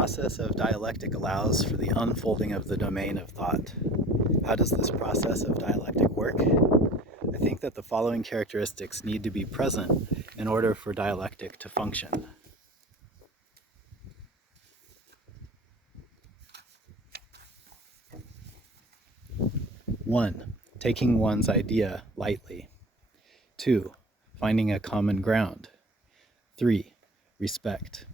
process of dialectic allows for the unfolding of the domain of thought. How does this process of dialectic work? I think that the following characteristics need to be present in order for dialectic to function. 1. Taking one's idea lightly. 2. Finding a common ground. 3. Respect.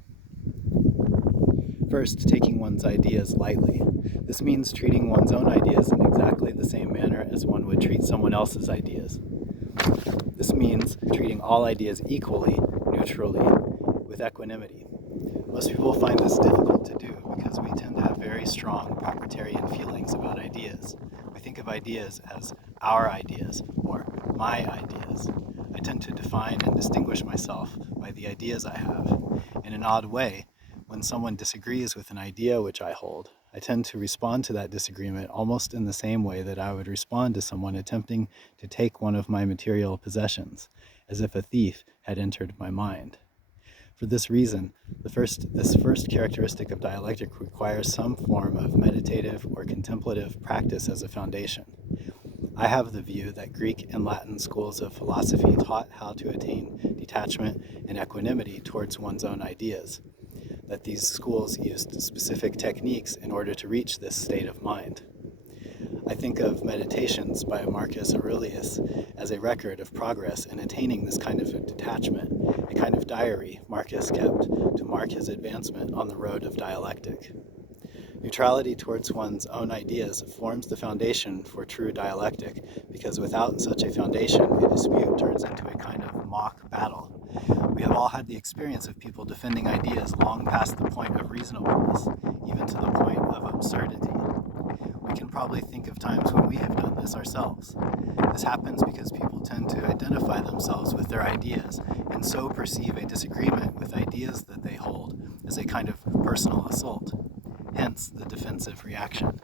First, taking one's ideas lightly. This means treating one's own ideas in exactly the same manner as one would treat someone else's ideas. This means treating all ideas equally, neutrally, with equanimity. Most people find this difficult to do because we tend to have very strong propertarian feelings about ideas. We think of ideas as our ideas or my ideas. I tend to define and distinguish myself by the ideas I have. In an odd way, when someone disagrees with an idea which I hold, I tend to respond to that disagreement almost in the same way that I would respond to someone attempting to take one of my material possessions, as if a thief had entered my mind. For this reason, this first characteristic of dialectic requires some form of meditative or contemplative practice as a foundation. I have the view that Greek and Latin schools of philosophy taught how to attain detachment and equanimity towards one's own ideas, that these schools used specific techniques in order to reach this state of mind. I think of Meditations by Marcus Aurelius as a record of progress in attaining this kind of detachment, a kind of diary Marcus kept to mark his advancement on the road of dialectic. Neutrality towards one's own ideas forms the foundation for true dialectic, because without such a foundation, a dispute turns into a kind of mock battle. We have all had the experience of people defending ideas long past the point of reasonableness, even to the point of absurdity. We can probably think of times when we have done this ourselves. This happens because people tend to identify themselves with their ideas and so perceive a disagreement with ideas that they hold as a kind of personal assault, hence the defensive reaction.